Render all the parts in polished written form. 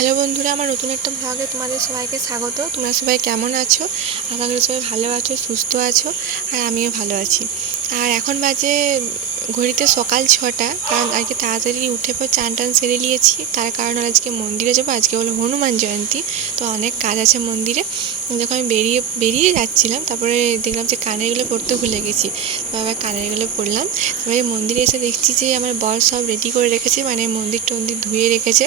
Hello বন্ধুরা, আমার নতুন একটা ব্লগে তোমাদের সবাইকে স্বাগত। তোমরা সবাই কেমন আছো? আশা করি সবাই ভালো আছো, সুস্থ আছো, আর আমিও ভালো আছি। আর এখন বাজে ঘড়িতে সকাল 6টা, কারণ আজকে তাড়াতাড়ি উঠে পর চান টান সেরে নিয়েছি। তার কারণ হলো আজকে মন্দিরে যাবো, আজকে হলো হনুমান জয়ন্তী, তো অনেক কাজ আছে মন্দিরে। যখন আমি বেরিয়ে যাচ্ছিলাম, তারপরে দেখলাম যে কানেরগুলো পরতে ভুলে গেছি, তো আবার কানেরগুলো পরলাম। তারপরে মন্দিরে এসে দেখছি যে আমার বর সব রেডি করে রেখেছে, মানে মন্দির টন্দির ধুয়ে রেখেছে।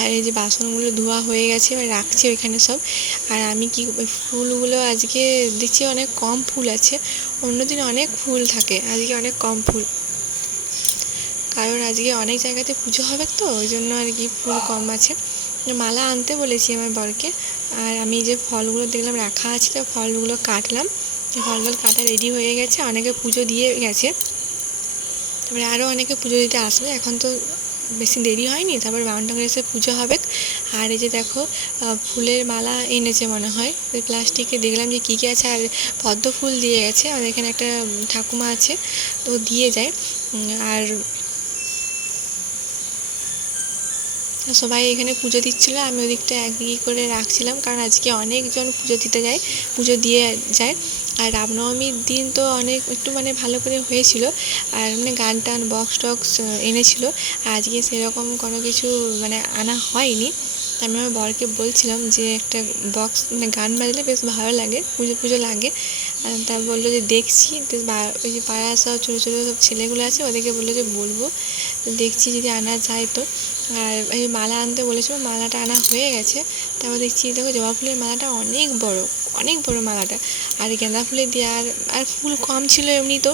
আর এই যে বাসনগুলো ধোয়া হয়ে গেছে, এবার রাখছি ওইখানে সব। আর আমি কি ফুলগুলো আজকে দেখছি অনেক কম ফুল আছে, অন্যদিন অনেক ফুল থাকে, আজকে অনেক কম ফুল, কারণ আজকে অনেক জায়গাতে পুজো হবে তো, ওই জন্য আর কি ফুল কম আছে। মালা আনতে বলেছি আমার বরকে। আর আমি যে ফলগুলো দেখলাম রাখা আছে, তো ফলগুলো কাটলাম। ফলগুলো কাটা রেডি হয়ে গেছে, অনেকে পুজো দিয়ে গেছে, তারপরে আরও অনেকে পুজো দিতে আসবে। এখন তো বেশি দেরি হয়নি, তারপর 52টা করে এসে পুজো হবে। আর এই যে দেখো ফুলের মালা এনেছে মনে হয়, ওই প্লাস্টিকে দেখলাম যে কী কী আছে। আর পদ্ম ফুল দিয়ে গেছে, আর এখানে একটা ঠাকুমা আছে, তো দিয়ে যায়। আর সবাই এখানে পুজো দিচ্ছিলো, আমি ওদিকটা একদিকে করে রাখছিলাম, কারণ আজকে অনেকজন পুজো দিতে যায়, পুজো দিয়ে যায়। আর রামনবমীর দিন তো অনেক একটু মানে ভালো করে হয়েছিল, আর মানে গান টান বক্স টক্স এনেছিল। আজকে সেরকম কোনো কিছু মানে আনা হয়নি। আমি আমার বরকে বলছিলাম যে একটা বক্স মানে গান বাজলে বেশ ভালো লাগে, পুজো পুজো লাগে। তা বললো যে দেখছি, তো ওই যে পাড়ার সব ছোটো ছোটো সব ছেলেগুলো আছে, ওদেরকে বললো যে বলবো, দেখছি যদি আনা যায় তো। আর এই মালা আনতে বলেছিল, মালাটা আনা হয়ে গেছে। তারপর দেখছি দেখো জবা ফুলের মালাটা অনেক বড়, অনেক বড় মালাটা। আর গাঁদা ফুলের দিয়ে আর ফুল কম ছিল এমনি, তো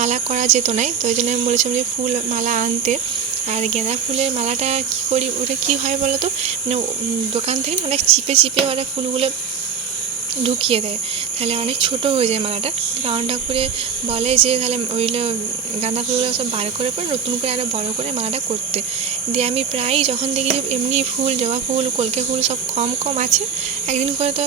মালা করা যেত না, তো ওই জন্য আমি বলেছিলাম যে ফুল মালা আনতে। আর গাঁদা ফুলের মালাটা কী করি, ওটা কী হয় বলো তো, মানে দোকান থেকে অনেক চিপে চিপে ওরা ফুলগুলো ঢুকিয়ে দেয়, তাহলে অনেক ছোট হয়ে যায় মালাটা। রাউন্ড করে বলে যে তাহলে ওইগুলো গাঁদা ফুলগুলো সব বার করে পরে নতুন করে আরও বড়ো করে মালাটা করতে। দিয়ে আমি প্রায়ই যখন দেখি যে এমনি ফুল, জবা ফুল, কলকে ফুল সব কম কম আছে, একদিন করে তো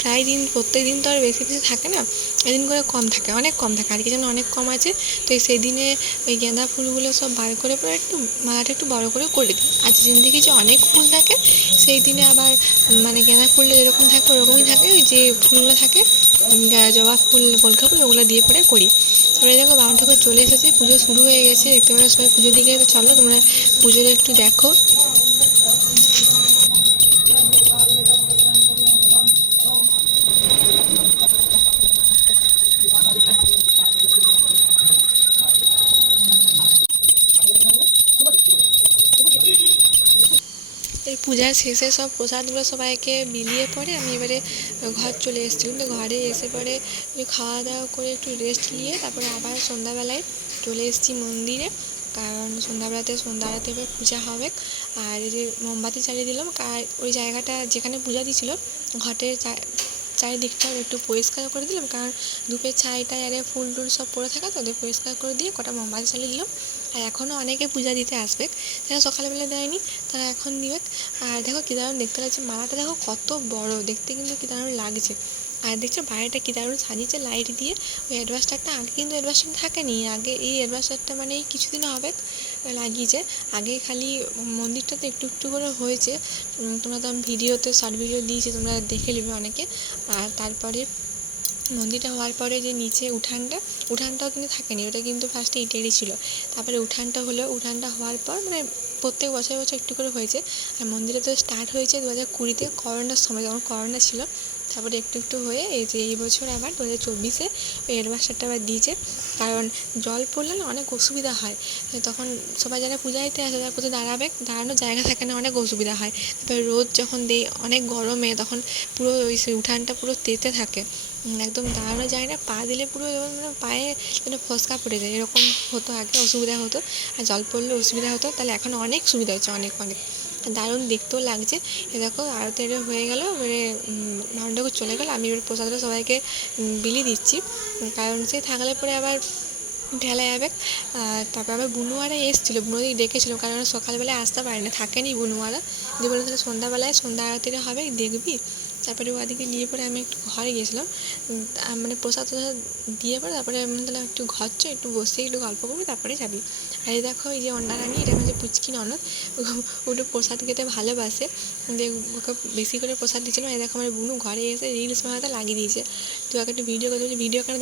প্রায় দিন প্রত্যেক দিন তো আর বেশি বেশি থাকে না, একদিন করে কম থাকে, অনেক কম থাকে, আর কি যেন অনেক কম আছে। তো সেই দিনে ওই গাঁদা ফুলগুলো সব বার করে পরে একটু মালাটা একটু বড়ো করে দিই। আর যেদিন দেখি যে অনেক ফুল থাকে, সেই দিনে আবার মানে গাঁদা ফুলটা যেরকম থাকে ওরকমই থাকে, ওই যে ফুলগুলো থাকে জবা ফুল, কলকে ফুল, ওগুলো দিয়ে পরে করি। তারপরে দেখো 52টা করে চলে এসেছে, পুজো শুরু হয়ে গেছে, দেখতে পারো সবাই পুজোর দিকে। তো চলো তোমরা পুজোটা একটু দেখো। এই পূজার শেষে সব প্রসাদগুলো সবাইকে বিলিয়ে পরে আমি এবারে ঘর চলে এসেছিলাম। তো ঘরে এসে পরে খাওয়া দাওয়া করে একটু রেস্ট নিয়ে তারপরে আবার সন্ধ্যাবেলায় চলে এসেছি মন্দিরে, কারণ সন্ধ্যাবেলাতে সন্ধ্যা আরতি হবে, পূজা হবে। আর এই যে মোমবাতি জ্বালিয়ে দিলাম, ওই জায়গাটা যেখানে পূজা দিয়েছিল ঘটের চারিদিকটা একটু পরিষ্কার করে দিলাম, কারণ ধূপের ছাইটায় আরে ফুল টুল সব পড়ে থাকে, তো ওদের পরিষ্কার করে দিয়ে কটা মোমবাতি জ্বালিয়ে দিলাম। আর এখনও অনেকে পূজা দিতে আসবে, যারা সকালবেলা দেয়নি তারা এখন দিবে। আর দেখো কী দারুণ দেখতে লাগছে, মালাটা দেখো কত বড়, দেখতে কিন্তু কী দারুণ লাগছে। আর দেখছো বাইরেটা কী দারুণ সাজিয়েছে লাইট দিয়ে। ওই অ্যাডভাস্টারটা আগে কিন্তু অ্যাডভাস্টার থাকেনি, আগে এই অ্যাডভাস্টারটা মানে এই কিছুদিন হবে লাগিয়েছে। আগে খালি মন্দিরটাতে একটু একটু করে হয়েছে, তোমরা তো আমি ভিডিওতে শর্ট ভিডিও দিয়েছি, তোমরা দেখে নেবে অনেকে। আর তারপরে মন্দিরটা হওয়ার পরে যে নিচে উঠানটাও কিন্তু থাকেনি, ওটা কিন্তু ফার্স্টে ইটেরই ছিল, তারপরে উঠানটা হলো। উঠানটা হওয়ার পর মানে প্রত্যেক বছর বছর একটু করে হয়েছে। আর মন্দিরে তো স্টার্ট হয়েছে 2020-তে, করোনার সময়, যখন করোনা ছিল, তারপরে একটু একটু হয়ে এই যে এই বছর আবার 2024-এ ওই অ্যাডভাস্টারটা আবার দিয়েছে। কারণ জল পড়লে না অনেক অসুবিধা হয়, তখন সবাই যারা পূজা দিতে আসে তারা কোথাও দাঁড়ানোর জায়গা থাকে না, অনেক অসুবিধা হয়। তারপরে রোদ যখন দেয় অনেক গরমে, তখন পুরো ওই উঠানটা পুরো তেতে থাকে, একদম দাঁড়ানো যায় না, পা দিলে পুরো যেমন মানে পায়ে যেন ফোসকা পড়ে যায়, এরকম হতো আগে, অসুবিধা হতো। আর জল পড়লে অসুবিধা হতো, তাহলে এখন অনেক সুবিধা হচ্ছে, অনেক অনেক দারুণ দেখতেও লাগছে। এ দেখো আরতি হয়ে গেল, এবারে ভান্ডারকে চলে গেল, আমি এবার প্রসাদটা সবাইকে বিলি দিচ্ছি, কারণ সে থাকলে পরে আবার ঢেলা যাবে। আর তারপর আবার বুনুয়ারা এসেছিলো, বুনুদি ডেকেছিলো, কারণ সকালবেলায় আসতে পারে না, থাকেনি বুনুয়ারা, দিয়ে বলেছিলো সন্ধ্যাবেলায় সন্ধ্যা আরতিটা হবে, দেখবি। তারপরে ওদিকে নিয়ে পরে আমি একটু ঘরে গিয়েছিলাম, মানে প্রসাদ টসাদ দিয়ে পরে তারপরে আমি তাহলে একটু ঘর চ, একটু বসে একটু গল্প করবো, তারপরে যাবি। আর এই দেখো এই যে অন্নারানি, এটা আমার যে পুচকি ননদ, ও একটু প্রসাদ খেতে ভালোবাসে, ওকে বেশি করে প্রসাদ দিচ্ছিলাম। এই দেখো আমার বুনু ঘরে এসে রিলস বানাতে লাগিয়ে দিয়েছে। তো ওকে একটু ভিডিও করতে বলছি, ভিডিও কেন